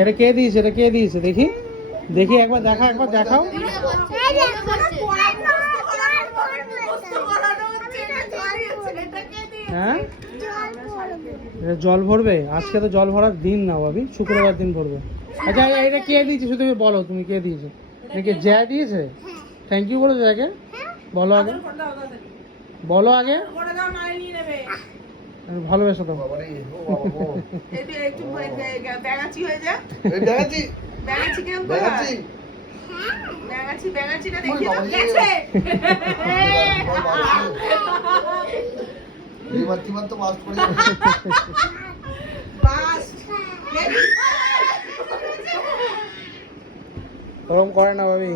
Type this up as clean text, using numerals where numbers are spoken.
এটা কে দিয়েছে? এটা কে দিয়েছে? দেখি দেখি একবার দেখা, একবার দেখাও। হ্যাঁ জল ভরবে আজকে? তো জল ভরার দিন না ভাবি, শুক্রবার দিন ভরবে। আচ্ছা এটা কে দিয়েছে শুধু তুমি বলো, তুমি কে দিয়েছে? নাকি জ্যা দিয়েছে? থ্যাংক ইউ বলো জ্যাকে, বলো আগে, বলো আগে। ভালোবেসো তো। ওরকম করে না ভাবি।